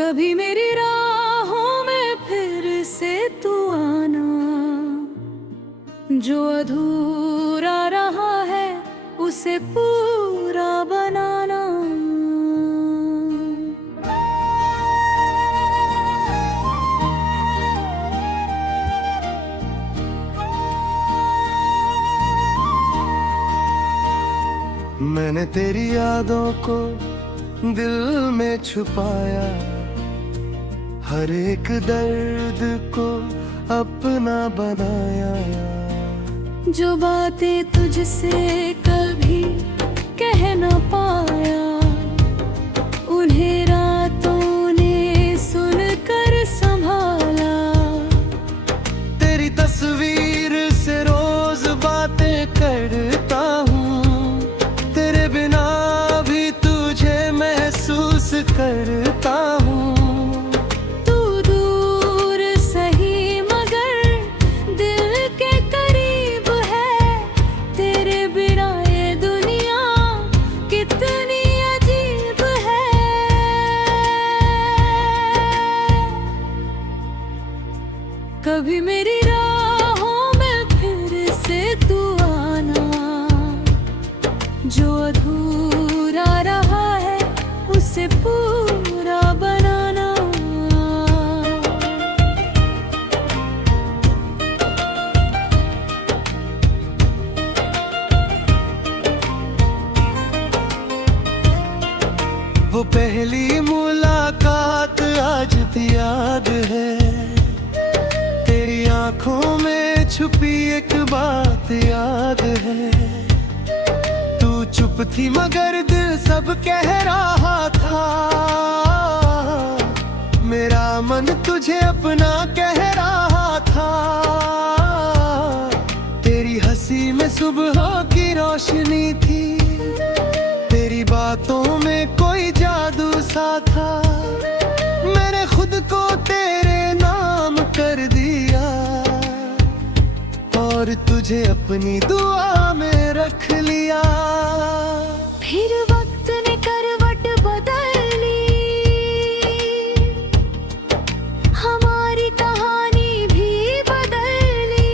कभी मेरी राहों में फिर से तू आना, जो अधूरा रहा है उसे पूरा बनाना। मैंने तेरी यादों को दिल में छुपाया, हर एक दर्द को अपना बनाया। जो बातें तुझसे कभी कह न पाया, उन्हें रातों ने सुनकर संभाला। तेरी तस्वीर से रोज बातें करता हूँ, तेरे बिना भी तुझे महसूस करता हूँ। कभी मेरी राहों में फिर से तू आना, जो अधूरा रहा है उसे पूरा बनाना। वो पहली मुलाकात आज भी याद है, आँखों में छुपी एक बात याद है। तू चुप थी मगर दिल सब कह रहा था, मेरा मन तुझे अपना कह रहा था। तेरी हंसी में सुबह की रोशनी थी, तेरी बातों में कोई जादू सा था। मैंने खुद को तेरे नाम कर दिया और तुझे अपनी दुआ में रख लिया। फिर वक्त ने करवट बदल ली, हमारी कहानी भी बदल ली।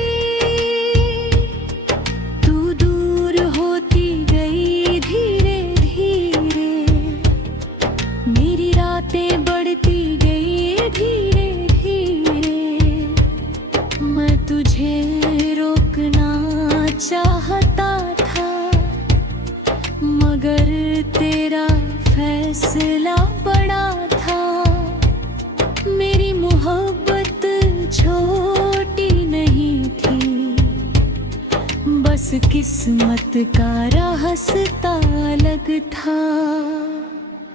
तू दूर होती गई धीरे धीरे, मेरी रातें बढ़ती गई धीरे धीरे। मैं तुझे चाहता था मगर तेरा फैसला बड़ा था। मेरी मोहब्बत छोटी नहीं थी, बस किस्मत का रास्ता अलग था।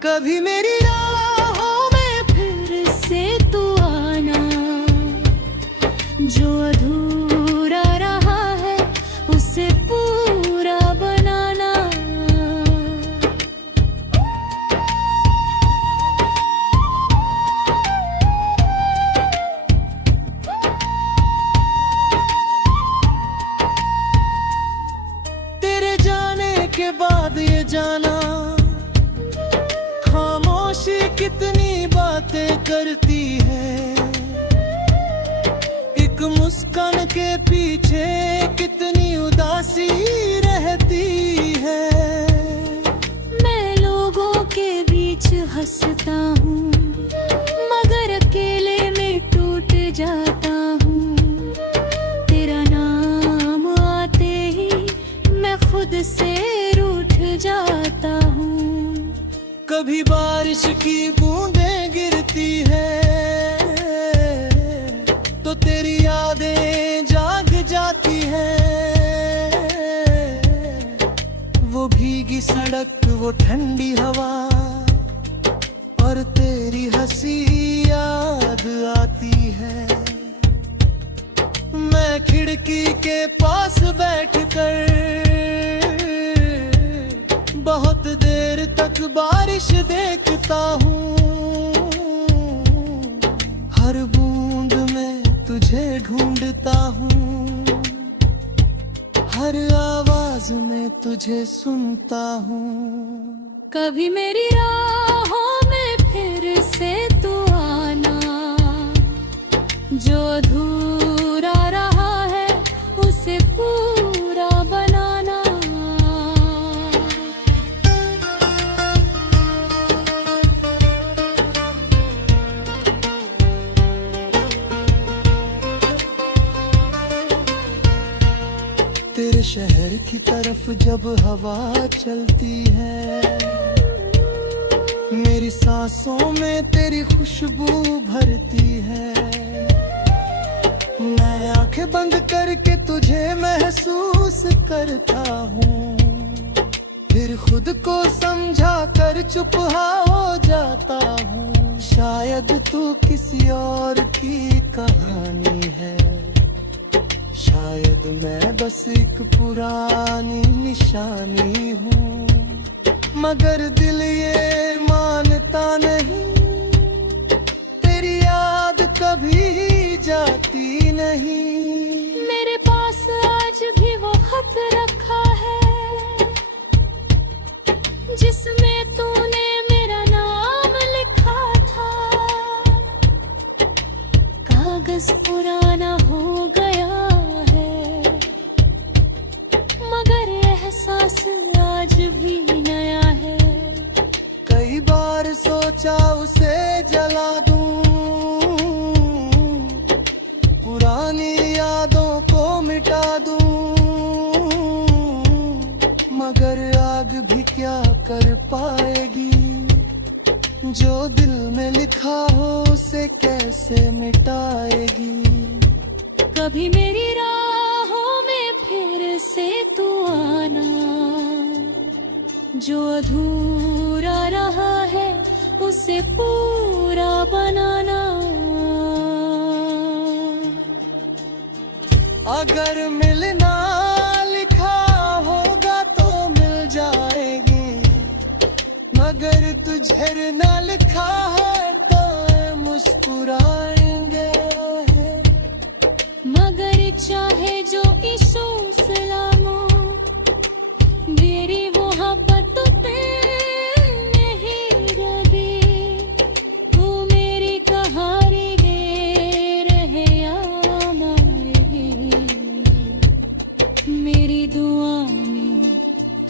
कभी मेरी राहों में फिर से तू आना, जो अधूरा रहा है उसे पूरा बनाना। तेरे जाने के बाद ये जाना, खामोशी कितनी बातें करती है। एक मुस्कान के पीछे कितनी उदासी रहती है। मैं लोगों के बीच हंसता हूँ मगर अकेले में टूट जाता हूँ। तेरा नाम आते ही मैं खुद से रूठ जाता हूँ। कभी बारिश की बूंदें गिरती है तो तेरी यादें जाग जाती है। वो भीगी सड़क, वो ठंडी हवा और तेरी हंसी याद आती है। मैं खिड़की के पास बैठकर बहुत देर तक बारिश देखता हूँ। हर बूंद में तुझे ढूंढता हूँ, हर आवाज में तुझे सुनता हूँ। कभी मेरी राहों में फिर से तू जो अधूरा रहा है उसे पूरा बनाना। तेरे शहर की तरफ जब हवा चलती है, मेरी सांसों में तेरी खुशबू भरती है। मैं आंखें बंद करके तुझे महसूस करता हूँ, फिर खुद को समझा कर चुप हो जाता हूँ। शायद तू किसी और की कहानी है, शायद मैं बस एक पुरानी निशानी हूँ, मगर दिल ये मानता नहीं, तेरी याद कभी जाती नहीं। मेरे पास आज भी वो खत रखा है जिसमें तूने मेरा नाम लिखा था। कागज पुराना हो गया है मगर एहसास आज भी नया है। कई बार सोचा उसे जला दूं, पुरानी यादों को मिटा दूं, मगर आग भी क्या कर पाएगी, जो दिल में लिखा हो उसे कैसे मिटाएगी। कभी मेरी राहों में फिर से तू आना, जो अधूरा रहा है उसे पूरा बनाना। अगर मिलना लिखा होगा तो मिल जाएगी, मगर तुझे ना लिखा है तो मुस्कुराएंगे। मगर चाहे जो ईशो सलामो मेरी वहाँ पर तो नहीं रही, तू मेरी कहानी गे रहे या मारे, मेरी दुआ में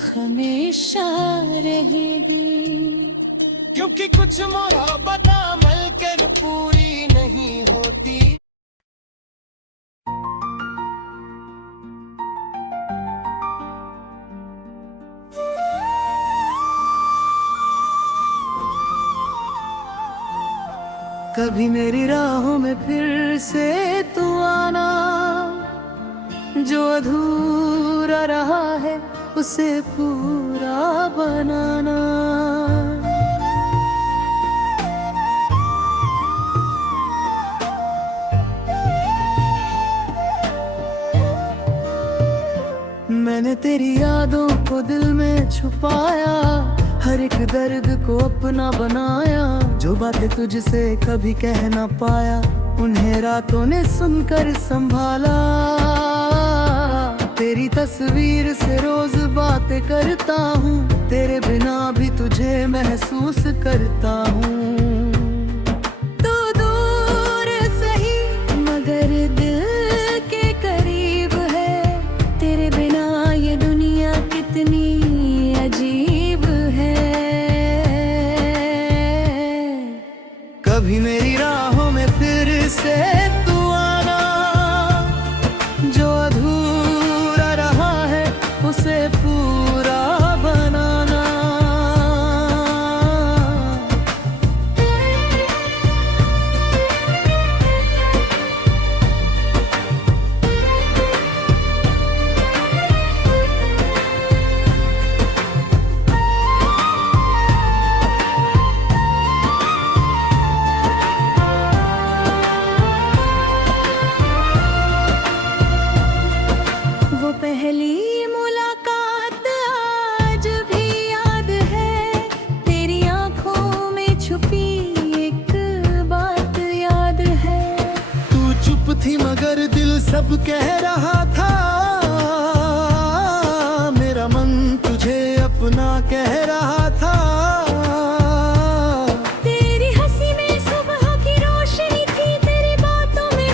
हमेशा रहेगी। क्योंकि कुछ मोहब्बत मिल कर पूरी नहीं होती। कभी मेरी राहों में फिर से तू आना, जो अधूरा रहा है उसे पूरा बनाना। मैंने तेरी यादों को दिल में छुपाया, हर एक दर्द को अपना बनाया। जो बातें तुझसे कभी कह ना पाया, उन्हें रातों ने सुनकर संभाला। तेरी तस्वीर से रोज बातें करता हूँ, तेरे बिना भी तुझे महसूस करता हूँ। तू दूर सही मगर दिल के करीब है, तेरे बिना ये दुनिया कितनी अजीब है। कभी मेरी राहों में फिर से तू आना, जो अधूरा रहा है उसे पूरा बनाना। वो पहली मुलाकात आज भी याद है, तेरी आंखों में छुपी एक बात याद है। तू चुप थी मगर दिल सब कह रहा था, मेरा मन तुझे अपना कह रहा था। तेरी हंसी में सुबह की रोशनी थी, तेरी बातों में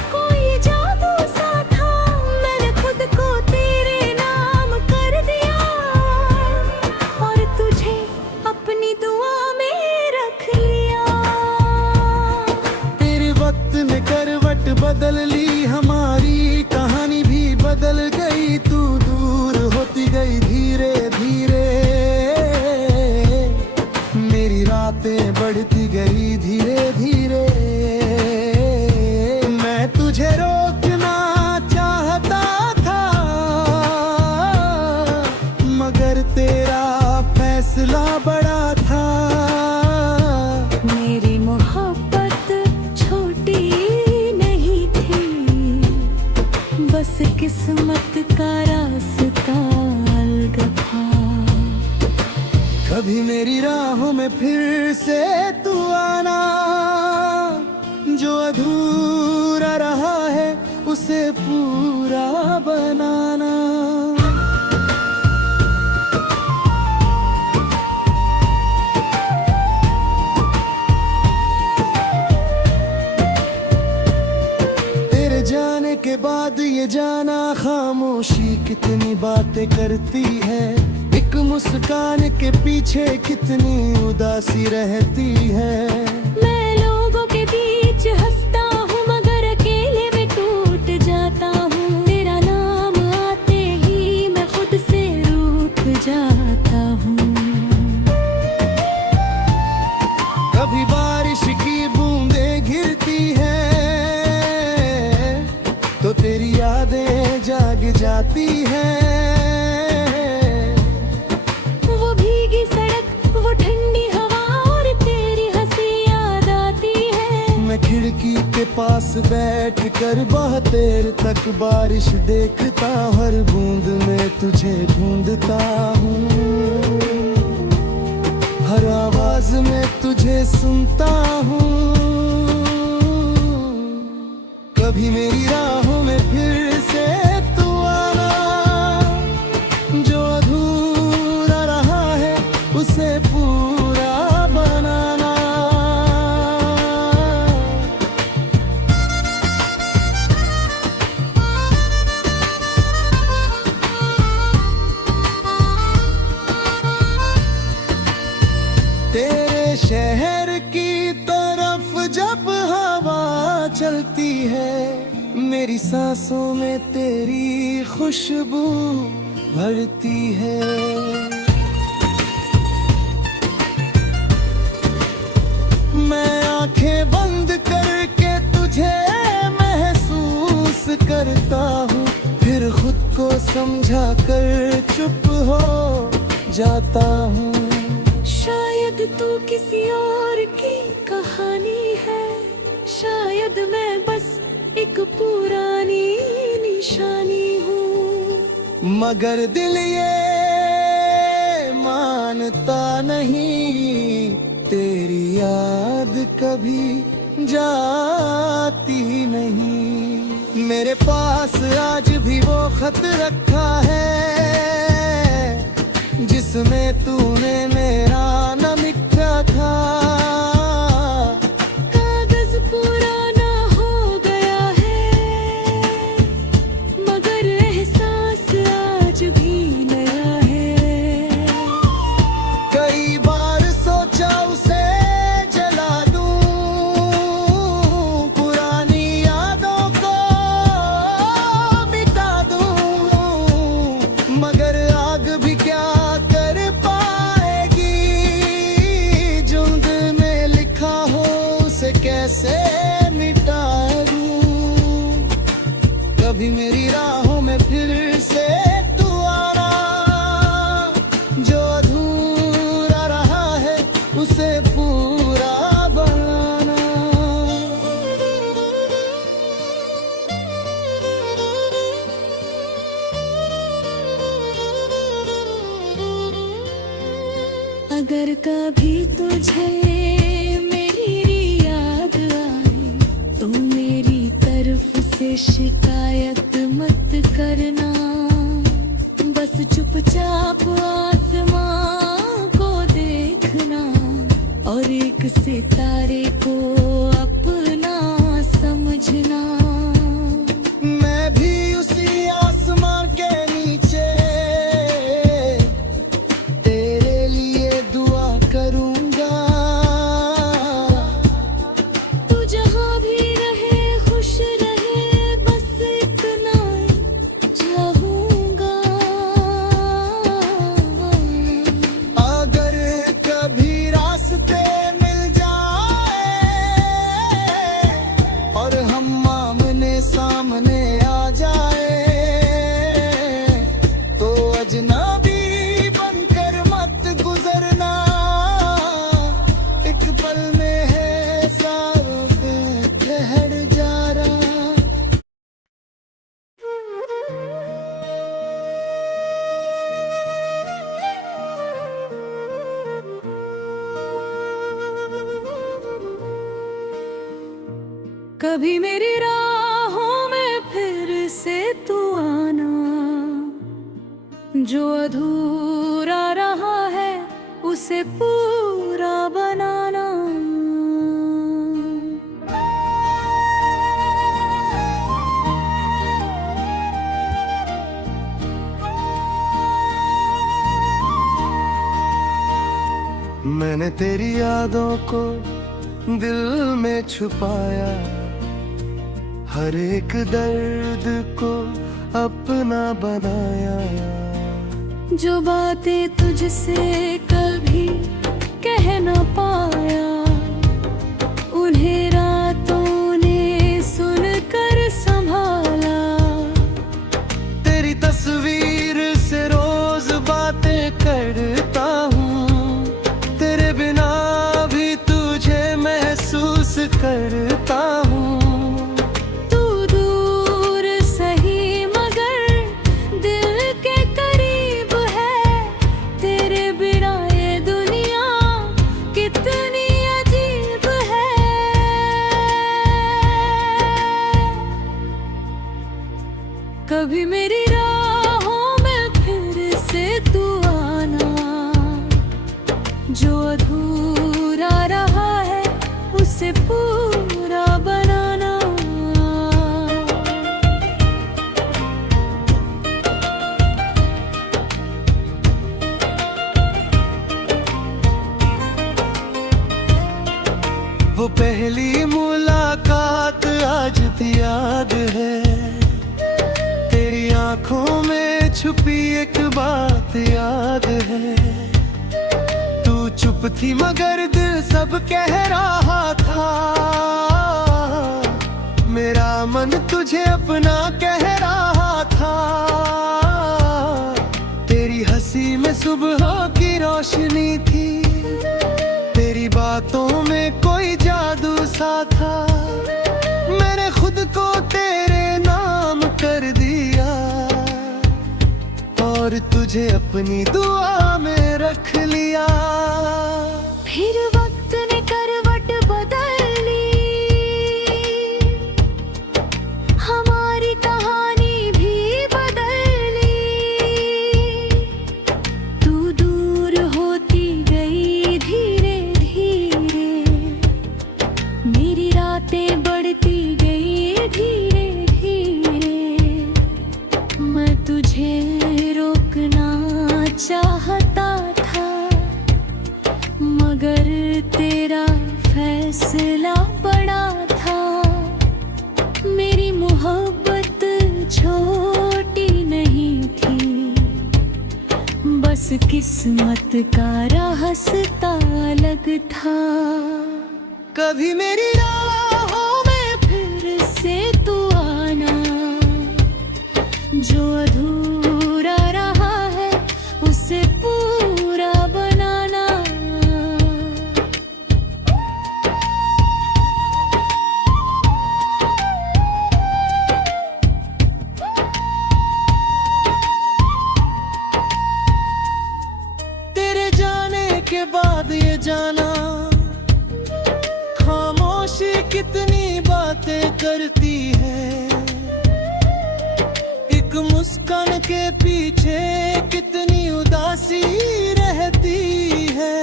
बदल ली हमारी, कहानी भी बदल गई, तू दूर होती गई धीरे धीरे। मेरी रातें बढ़ती गई धीरे धीरे। मैं तुझे रोकना चाहता था, मगर तेरा फैसला बड़ा था। मेरी मोहब्बत छोटी नहीं थी, बस किस्मत का रास्ता अलग था। कभी मेरी राहों में फिर से तू आना, जो अधूरा रहा है उसे पूरा बनाना। तेरे जाने के बाद ये जाना, खामोशी कितनी बातें करती है, एक मुस्कान के पीछे कितनी उदासी रहती है। मैं लोगों के बीच हंसता हूँ, मगर अकेले में टूट जाता हूँ। तेरा नाम आते ही मैं खुद से रूठ जाता हूँ। कभी बारिश की बूंदें गिरती हैं, तो तेरी यादें जाग जाती हैं। वो भीगी सड़क, वो ठंडी हवा और तेरी हंसी याद आती है। मैं खिड़की के पास बैठ कर बहुत देर तक बारिश देखता, हर बूंद में तुझे ढूंढता हूँ, हर आवाज में तुझे सुनता हूँ। कभी मेरी राहों में फिर से तू आना, जो अधूरा रहा है उसे पूरा बनाना। तेरे शहर की तरफ जब हवा चलती है, मेरी सांसों में तेरी खुशबू भरती है। मैं आंखें बंद करके तुझे महसूस करता हूँ, फिर खुद को समझा कर चुप हो जाता हूँ। शायद तू किसी और की कहानी है, शायद मैं बस एक पुरानी निशानी हूँ। मगर दिल ये मानता नहीं, तेरी याद कभी जाती नहीं। मेरे पास आज भी वो खत रखा है, जिसमें तूने मेरा नाम लिखा था। कागज पुराना हो गया है, मगर एहसास आज भी नया है। कई बार सोचा उसे जला दूं, पुरानी यादों को मिटा दूं, मगर आग भी क्या कर पाएगी, जुल्द में लिखा हो उसे कैसे मिटा दूं। कभी मेरी राहों में फिर से तू आना, जो अधूरा रहा है उसे पूरा बनाना। अगर कभी तुझे मेरी याद आए, तो मेरी तरफ से शिकायत मत करना। बस चुपचाप आसमां को देखना, और एक सितारे को अपना समझना। मैं भी उसी आसमां के नीचे तेरे लिए दुआ करूंगा। तू जहां भी रहे खुश रहे, कभी मेरी राहों में फिर से तू आना, जो अधूरा रहा है उसे पूरा बनाना। मैंने तेरी यादों को दिल में छुपाया, हर एक दर्द को अपना बनाया। जो बातें तुझसे कभी कह न पाया, उन्हें रातों ने सुनकर संभाला। तेरी तस्वीर से रोज बातें करता हूँ, तेरे बिना भी तुझे महसूस करता हूँ। तू दूर सही मगर दिल के करीब है, तेरे बिना ये दुनिया कितनी अजीब है। कभी मेरी राहों में फिर से तू आना, जो अधूरा रहा है उसे पूरा बनाना। वो पहली मुलाकात आज भी याद है, तेरी आंखों में छुपी एक बात याद है। तू चुप थी मगर दिल सब कह रहा था, मेरा मन तुझे अपना कह रहा था। तेरी हंसी में सुबह की रोशनी थी, तेरी बातों में कोई जादू सा था। मैंने खुद को तेरे नाम कर दिया, और तुझे अपनी दुआ में रख लिया। फिर वक्त ने करवट बदल ली, हमारी कहानी भी बदल ली। तू दूर होती गई धीरे धीरे, मेरी रातें बढ़ती गई धीरे धीरे। मैं तुझे रोकना चाहता था, मगर तेरा फैसला बड़ा था। मेरी मोहब्बत छोटी नहीं थी, बस किस्मत का रास्ता अलग था। कभी मेरी राहों में फिर से तू आना, जो अधूरा रहा है उसे पूरा बनाना। तेरे जाने के बाद ये जाना, खामोशी कितनी बातें करती है। एक मुस्कान के पीछे कितनी उदासी रहती है।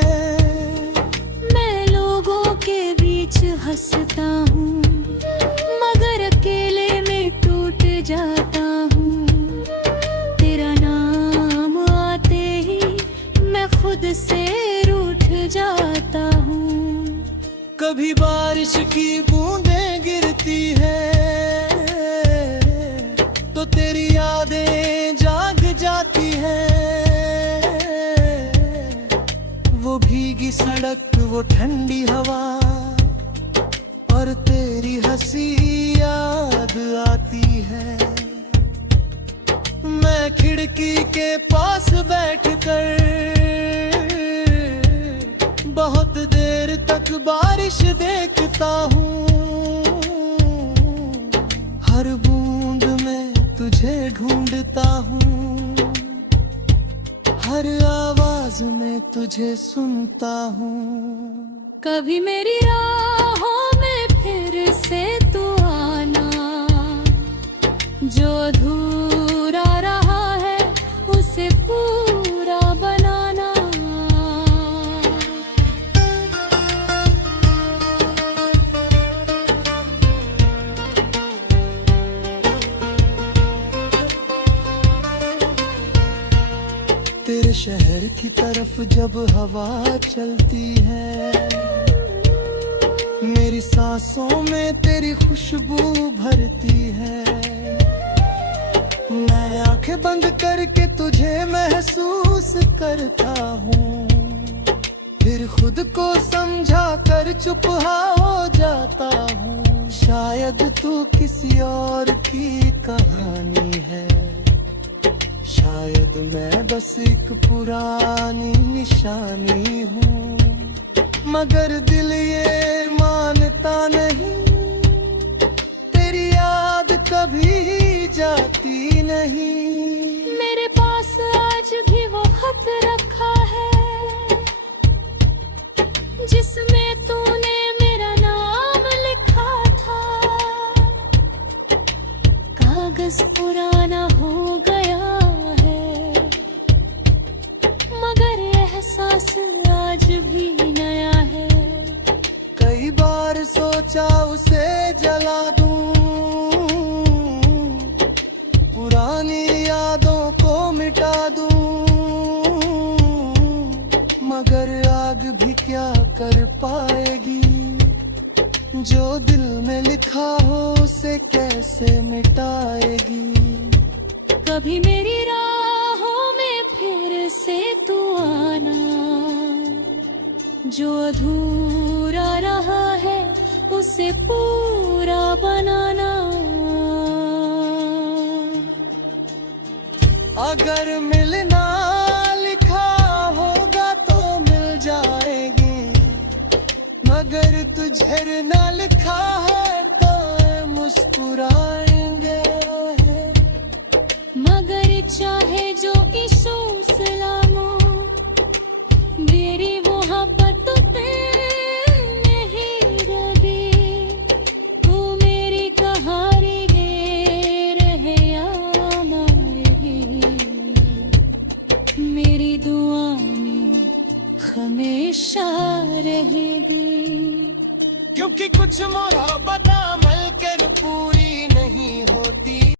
मैं लोगों के बीच हंसता हूँ, मगर अकेले में टूट जाता हूँ। तेरा नाम आते ही मैं खुद से रूठ जाता हूँ। कभी बारिश की बूंदें गिरती है, तो तेरी यादें जाग जाती है। वो भीगी सड़क, वो ठंडी हवा, और तेरी हंसी याद आती है। मैं खिड़की के पास बैठकर बहुत देर तक बारिश देखता हूँ। हर बूंद में तुझे ढूंढता हूँ, हर आवाज में तुझे सुनता हूँ। कभी मेरी राहों में फिर से तू शहर की तरफ जब हवा चलती है, मेरी सांसों में तेरी खुशबू भरती है। मैं आंखें बंद करके तुझे महसूस करता हूँ, फिर खुद को समझा कर चुप हो जाता हूँ। शायद तू किसी और की कहानी है, शायद मैं बस एक पुरानी निशानी हूँ, मगर दिल ये मानता नहीं, तेरी याद कभी जाती नहीं। मेरे पास आज भी वो खत रखा है जिसमें तूने मेरा नाम लिखा था। कागज पुराना हो गया है, मगर एहसास आज भी नया है। कई बार सोचा उसे जला दूं, पुरानी यादों को मिटा दूं, मगर आग भी क्या कर पाएगी, जो दिल में लिखा हो उसे कैसे मिटाएगी। कभी मेरी राहों में फिर से तू आना, जो अधूरा रहा है उसे पूरा बनाना। अगर मिलना लिखा होगा तो मिल जाएगी, मगर तुझे ना लिखा है तो मुस्कुराएंगे। मगर चाहे जो इशू सलामो, मेरी मोहब्बत पे नहीं रही। तू मेरी कहानी गे रहे या मर ही, मेरी दुआ में हमेशा रहेगी। क्योंकि कुछ